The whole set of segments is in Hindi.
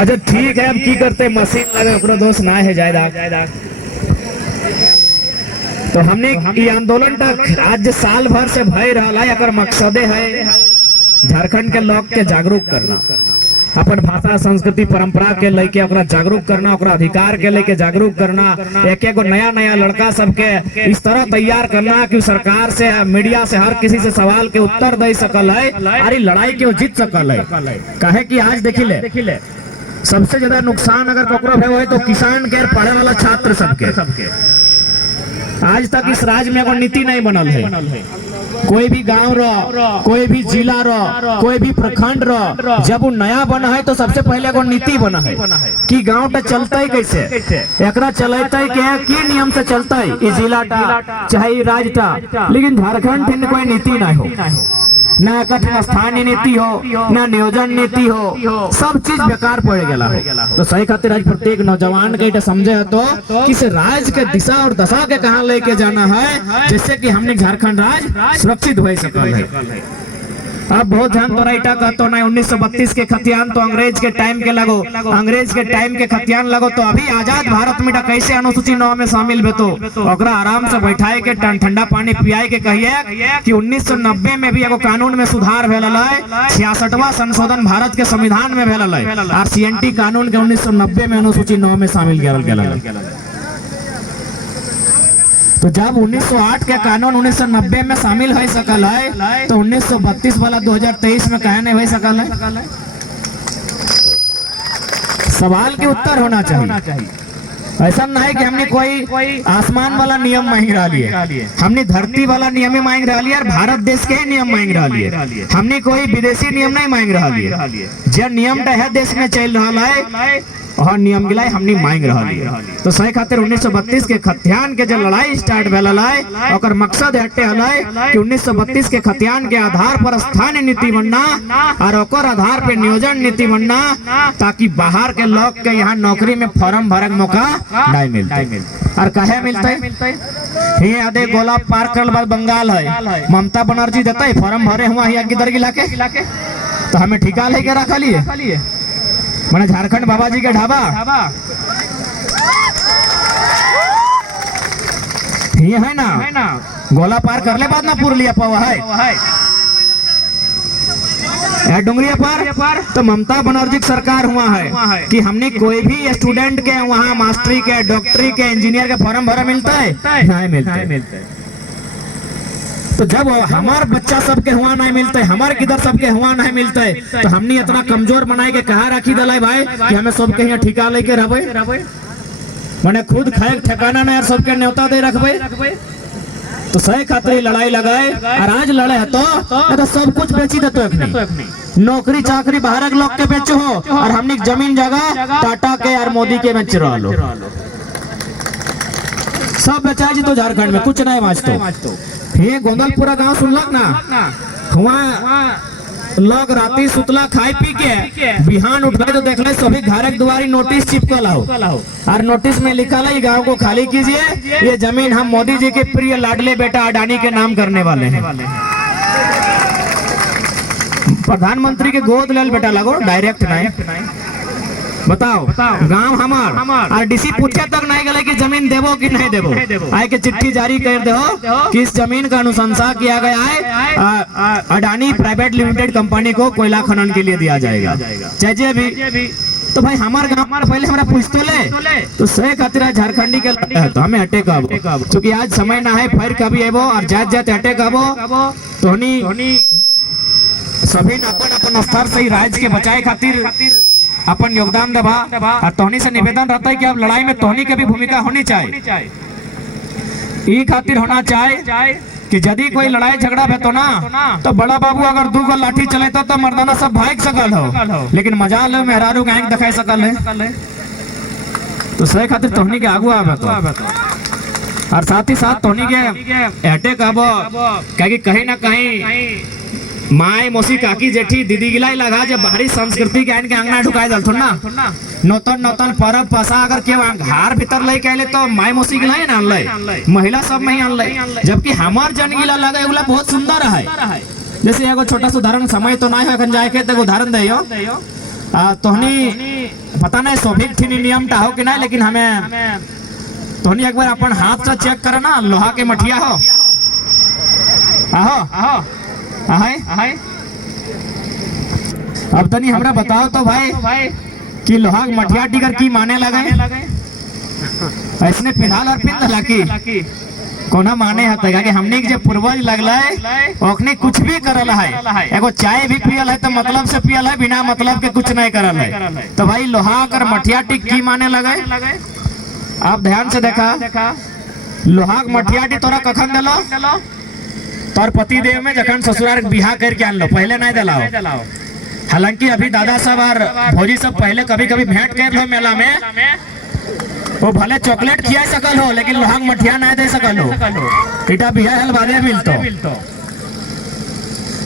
अच्छा ठीक है, अब की करते मशीन लगे ओकरो दोष ना है जायदा। तो हमने ये आंदोलन तक आज साल भर से भय रहा है, अगर मकसदे है झारखंड के लोग के जागरूक करना, अपन भाषा संस्कृति परंपरा के लेके ओकरा जागरूक करना, ओकरा अधिकार के लेके जागरूक करना, एक एक नया नया लड़का सबके इस तरह तैयार करना कि सरकार से मीडिया से हर किसी से सवाल के उत्तर दे सकल है, अरे लड़ाई के जीत सकल है। कहे कि आज देखिले सबसे ज्यादा नुकसान अगर ककरो है तो किसान के पढ़े वाला छात्र सबके। आज तक इस राज्य में एगो नीति नहीं बनल है, कोई भी गांव रो, कोई भी जिला रो, कोई भी प्रखंड रो, जब वो नया बना है तो सबसे पहले एगो नीति बना है कि गांव टा चलता है कैसे, एकरा चलता है क्या, की नियम से चलता है ये जिला टा चाहे राज्य टा। लेकिन झारखंड में कोई नीति ना हो, न एक स्थानीय नीति हो, न नियोजन नीति हो, सब चीज बेकार पड़ गया। तो सही खातिर आज प्रत्येक नौजवान के समझे है तो किस राज्य के दिशा और दशा के कहाँ लेके जाना है, जिससे कि हमने झारखंड राज्य सुरक्षित हो सकल है। अब बहुत ध्यान तो राइटा का तो नहीं, 1932 के खतियान तो अंग्रेज के टाइम के लगो, अंग्रेज के टाइम के खतियान लगो, तो अभी आजाद भारत में कैसे अनुसूची 9 में शामिल बे तो ओकरा आराम से बैठाए के ठंडा पानी पियाए के कहिए कि 1990 में भी एगो कानून में सुधार भेल है, 66वां संशोधन भारत के संविधान में भेल है, और CNT कानून के 1990 में अनुसूची 9 में शामिल किया। तो जब 1908 के कानून 1990 में शामिल हो सकल है, तो 1932 वाला 2023 में कहे नहीं हो सकल है। सवाल के उत्तर होना चाहिए। ऐसा नहीं है कि हमने कोई आसमान वाला नियम मांग रहा है, हमने धरती वाला नियम ही मांग रहा है और भारत देश के नियम मांग रहा है, हमने कोई विदेशी नियम नहीं मांग रहा है। जो नियम है देश में चल रहा है और नियम गिलाई हमने मांग रहा है। तो सही खातिर 1932 के खतियान के जो लड़ाई स्टार्ट भेल है, ओकर मकसद हटे है कि 1932 के खतियान के आधार पर स्थानीय नीति बनना और ओकर आधार पर नियोजन नीति बनना, ताकि बाहर के लोग के यहाँ नौकरी में फॉर्म भरे मौका नहीं मिलते। और कहे मिलते ये आधे गोला पार कर बाद बंगाल है, ममता बनर्जी देते फॉर्म भरे हुआ ही किधर गिला के, तो हमें ठिका लेके रखा लिए मैंने झारखंड बाबा जी के ढाबा ये है ना, गोला पार कर ले बाद ना पुरलिया पावा है डुंगरिया पार, तो ममता बनर्जी की सरकार हुआ है कि हमने कोई भी स्टूडेंट के वहाँ मास्टरी के, डॉक्टरी के, इंजीनियर के फॉर्म भरा मिलता है, नहीं मिलता। तो जब हमार बच्चा सबके हुआ नहीं मिलता है, हमारे किधर सबके हुआ नहीं मिलता है, तो हमने इतना कमजोर बनाए के कहा रखी दलाई भाई कि हमें सबके यहाँ ठिका लेके रहबे, मैंने खुद खाए ठिकाना नहीं और सबके न्योता दे रखबे। तो सही खातिर लड़ाई लगाए और आज लड़े है तो सब कुछ बेची देते अपनी नौकरी चाकरी बाहर के लोग के बेचो हो, और हमने जमीन जगह टाटा के और मोदी के बेच रहा लो, सब बेचा जी। तो झारखंड में कुछ नहीं बाँचतो। ये गोंदलपुरा गांव सुनलक ना, वहाँ लोग राती सुतला खाई पी के बिहान उठे तो देखले सभी घर दुआरी नोटिस चिपकल हो, और नोटिस में लिखा है गांव को खाली कीजिए, ये जमीन हम मोदी जी के प्रिय लाडले बेटा अडानी के नाम करने वाले हैं। प्रधानमंत्री के गोद लेल बेटा लगो, डायरेक्ट नहीं। बताओ गांव हमार और डीसी पूछे तक नहीं गए कि जमीन देवो कि नहीं देवो, आए के चिट्ठी जारी कर दो कि इस जमीन का अनुशंसा किया गया है, अडानी प्राइवेट लिमिटेड कंपनी को कोयला खनन के लिए दिया जाएगा, चाहिए भी। तो भाई हमार गांव पहले हमारा पूछते ले, तो सही खातिर झारखंडी के तो हमें अटैक आबो, क्योंकि आज समय ना है फिर कभी एबो और जात अटैक आबो, तो सभी अपन स्तर से ही राज्य के बचाए खातिर अपन योगदान दबा, और तोहनी से निवेदन रहता है कि अब लड़ाई में तोहनी की भी भूमिका होनी चाहिए। ये खातिर होना चाहिए कि यदि कोई लड़ाई झगड़ा है तो ना, तो बड़ा बाबू अगर 2 गो लाठी चले तो मर्दाना सब भाग सकल हो, लेकिन मजाल है मेहरारू गायक दिखाई सकल है। तो सही खातिर तोहनी के आगू आवे तो, और साथ ही साथ तोहनी के अटैक आबो, कहीं ना कहीं माए मौसी काकी जेठी दीदी गिलाई लगा जब बाहरी संस्कृति के इनके अंगना ढुकाए दलथुन ना, नौतन परब पसा अगर के घर भीतर ले के तो माए मौसी गिलाई ना अनले, महिला सब में ही अनले, जबकि हमार जन गिला लगा एगुला बहुत सुंदर है। जैसे एगो छोटा सा उदाहरण, समय तो ना है जाए के उदाहरण दे तोहनी पता नहीं स्वाभाविक थी नियम टा हो कि नहीं, लेकिन हमें तो नहीं एक बार अपन हाथ से चेक करे ना, लोहा के मठिया हो आहो आहो आहे आहे। अब तनी हमरा बताओ तो भाई कि लोहा के मठिया टिकर की माने लगे ऐसने फिलहाल और पिन दला की कोना माने हते कि हमने के पूर्वज लगला है ओखने कुछ भी करल है, एगो चाय भी पियल है तो मतलब से पियल है, बिना मतलब के कुछ नहीं करल है। तो भाई लोहा कर मठिया टिक की माने लगे। आप ध्यान से देखा लोहा के मठिया टिक तोरा कखन देलो, तोर पति देव में जखन ससुराल बियाह करके आन लो, पहले नहीं दिलाओ। हालांकि अभी दादा साहब और भौजी सब पहले कभी कभी भेंट कर लो मेला में, वो भले चॉकलेट खिया सकल हो लेकिन लोहा के मठिया नहीं दे सकल हो, इटा बिया हल बादे मिलतो।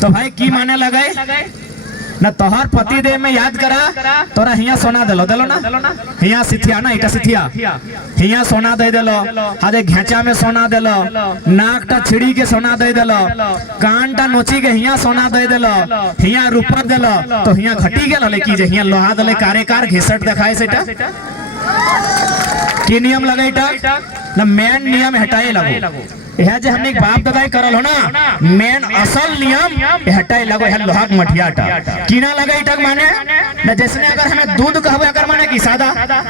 तो भाई की माने लगे न तोहर पति देव में याद करा तोरा हिया सोना देलो ना, हिया सिथिया ना, इटा सिथिया हिया सोना दे देलो, आधे घेचा में सोना देलो, नाक टा छिड़ी के सोना दे देलो, कान टा नोची के हिया सोना दे देलो, हिया रूपर देलो, तो हिया घटी गेल लेकिन जे हिया लोहा दले कारेकार घिसट दिखाए सेटा की नियम लगे ना, मेन नियम हटाए लगो। यह जे हमने बाप दादा करल हो ना, मेन असल नियम हटाए लगो है लोहा के मठिया टा की ना लगे टक माने न। जैसे अगर हमें दूध कहबे अगर माने की सादा,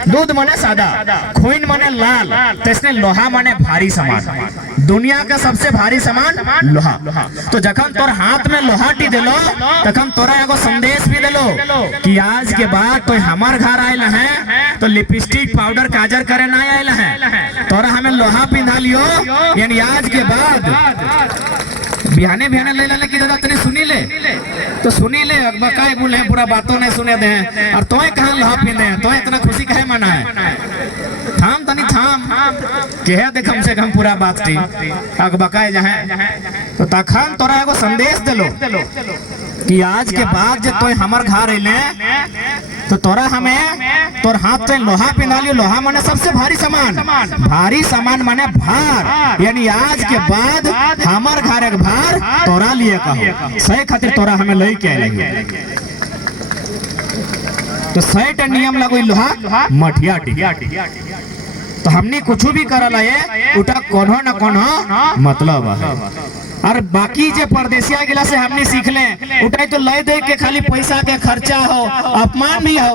दूध माने सादा, खून माने लाल, तैसने लोहा माने भारी सामान, दुनिया का सबसे भारी सामान लोहा। तो जखन तोर हाथ में लोहा टी देलो तखन तोरा एगो संदेश भी देलो कि आज के बाद तो हमार घर आयल है तो लिपस्टिक पाउडर काजर करे ना आयल है, तोरा हमें लोहा पिंधा लियो, यानी आज के बाद बिहाने बिहाने ले लेने की दादा तने सुनी ले तो सुनी ले, बकाए बोले पूरा बातों नहीं सुने दे और तोय कहां लोहा पिंधे हैं, तोय इतना खुशी काहे मना है, थाम तनी थाम कह दे कम से कम पूरा बात थी अग बकाए जहां। तो तखन तोरा एगो संदेश देलो कि आज के बाद जब तोय हमर घर अइले तो तोरा हमें तोर हाथ से लोहा पिंधा लियो, लोहा माने सबसे भारी सामान, भारी सामान माने भार, यानी आज के बाद हमार घर एक भार तोरा लिए कहो, सही खातिर तोरा हमें लई के आइले। तो सही टा नियम लगो लोहा मठिया टी। तो हमने कुछ भी करल है उटा कोनो न कोनो मतलब है। और बाकी जे परदेसिया गिला से हमने सीख ले उठाई तो लय दे के खाली पैसा के खर्चा हो, अपमान भी हो।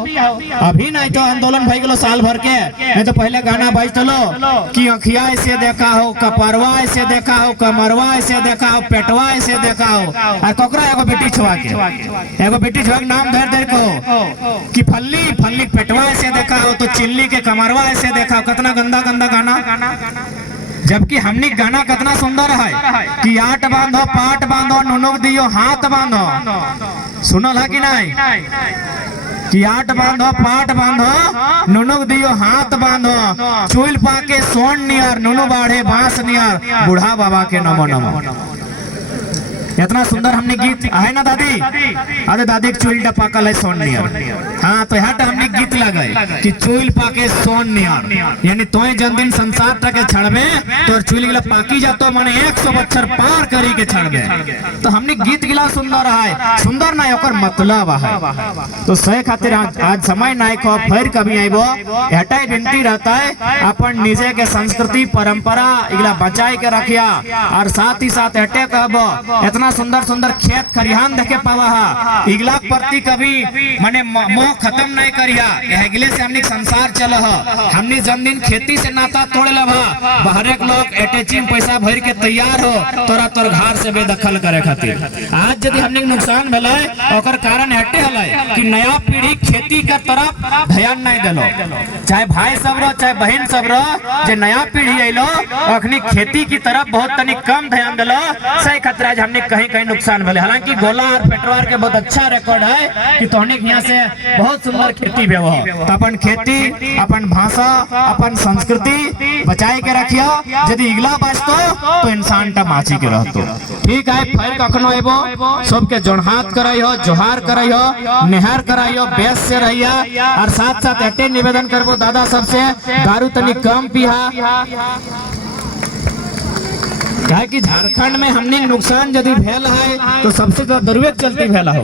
अभी नहीं तो आंदोलन भाई गेलो साल भर के, नहीं तो पहले गाना बजतलो कि अखिया ऐसे देखा हो, कपरवा ऐसे देखा हो, कमरवा ऐसे देखा हो, पेटवा ऐसे देखा हो। और कोकरा एगो बेटी छुआ के नाम धर दे को कि फल्ली फल्ली पेटवा ऐसे देखा हो, तो चिल्ली के कमरवा ऐसे देखा हो। कितना गंदा गंदा गाना, जबकि हमने गाना कितना सुंदर है कि आट बांधो पाट बांधो नुनुक दियो हाथ बांधो, सुनल है कि नहीं कि आट बांधो पाट बांधो नुनुक दियो हाथ बांधो, चूल पाके सोन नियर नुनु बाढ़े बांस नियर, बूढ़ा बाबा के नमो नमो। इतना सुंदर हमने गीत है ना दादी, अरे दादी के चूल पाकल है सोन नियर। हाँ तो यहाँ हमने गीत लगाए कि चूल पाके सोन नियर, यानी तोय जन्मदिन संसार तक छड़बे तो चूल गिला पाकी जातो माने 100 बच्चर पार करी के छड़बे। तो हमने गीत गिला सुंदर है, सुंदर ना ओकर मतलब है। तो सही खातिर आज समय नाय को फिर कभी आइबो हटाई विनती रहता है अपन निजे के संस्कृति परंपरा इगला बचाए के रखिया, और साथ ही साथ हटे कहबो इतना सुंदर सुंदर खेत खरिहान देखे पावा हा, इगला प्रति कभी माने मोह खत्म नहीं करिया। इगले से हमने संसार चलो हो, हमने जन्मदिन खेती से नाता तोड़ लेबा, बाहर के लोग अटैचिंग पैसा भर के तैयार हो तोरा तोर घर से बेदखल करे खातिर। आज यदि हमने नुकसान भेलै ओकर कारण हटे हलै कि नया पीढ़ी खेती के तरफ ध्यान नहीं देलो, चाहे भाई सब रो चाहे बहन सब रो, जे नया पीढ़ी आइलो अखनी खेती की तरफ बहुत तनी कम ध्यान देलो, सही खातिर आज हमने कहीं कहीं नुकसान भेले। हालांकि गोला और पेटवार के बहुत अच्छा रिकॉर्ड है कि तोहने यहाँ से बहुत सुंदर खेती भी हो। तो अपन खेती अपन भाषा अपन संस्कृति बचाए के रखियो, यदि इगला बचतो तो इंसान टा बाँची के रहतो। ठीक है, फिर कखनो एबो सबके जोड़हात कराइयो, जोहार कराइयो, निहार कराइयो, बेस से रहिया, और साथ साथ अटे निवेदन करबो दादा सबसे दारू तनी कम पिहा, काहे कि झारखंड में हमने नुकसान यदि भेल है तो सबसे ज्यादा दुर्वेग चलती भेला हो।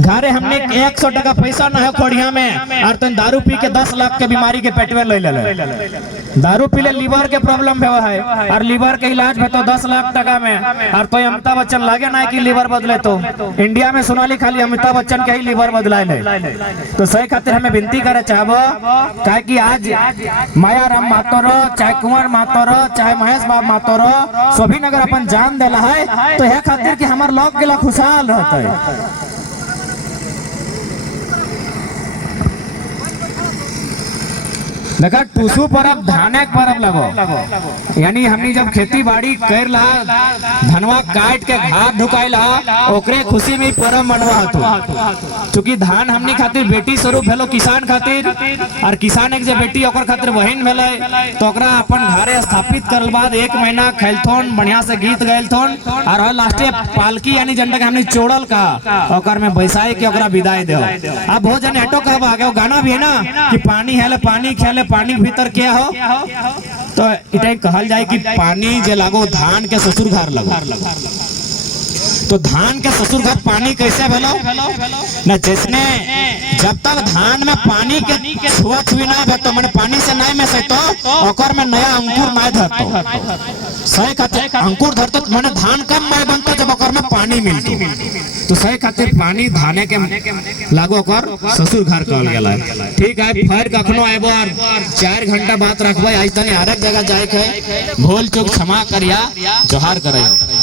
घरे हमने 100 टका पैसा ना है खोड़िया में और तुम दारू पी के 10 लाख के बीमारी के पेटवे ले ले। दारू पी ले लीवर के प्रॉब्लम है और लीवर के इलाज में तो 10 लाख टका में और तो अमिताभ बच्चन लागे ना कि लीवर बदले। तो इंडिया में सुनाली खाली अमिताभ बच्चन के ही लीवर बदलाए ले। तो सही खातिर हमें विनती करे चाहबो काहे कि आज माया राम मातोरो चाहे कुंवर मातोरो चाहे महेश बाबू मातोरो सभी अगर अपन जान देला है तो यह खातिर कि हमार लोग के खुशहाल रहते। देखा टूसू परब धाने के परब लगो, यानी हमनी जब खेती बाड़ी कर ला धनवा काट के घाट ढुकाई ला ओकरे खुशी में परब मनवा हतो। क्योंकि धान हमनी खातिर बेटी स्वरूप भेलो किसान खातिर और किसान एक जे बेटी ओकर खातिर बहन भेले तो ओकरा अपन घरे स्थापित करल बाद 1 महीना खैलथोन बढ़िया से गीत गाइलथोन और लास्टे पालकी यानी जनता के हमनी चोड़ल का ओकर में बैसाई के ओकरा विदाई देओ। अब बहुत जने हटो कहब आगे गाना भी है ना कि पानी है ले पानी खेले पानी के भीतर क्या हो तो इटे कहल जाए कि पानी जे लागो धान के ससुर घर लगो। तो धान के ससुर घर पानी कैसे भेलो ना जिसने जब तक धान में पानी के छुआ छुई ना भेटो माने पानी से नहीं मिसतो ओकर में नया अंकुर ना धरतो। सही खातिर अंकुर धरतो माने धान कम नहीं बनतो जब ओकर में पानी मिलतो। तो सही खातिर पानी धाने के लागो ओकर ससुर घर कहल गेला। ठीक है फिर कखनो आइबो और 4 घंटा बात रखबै। आज तनी हर एक जगह जाए के भूल चूक क्षमा करिया जोहार करयो।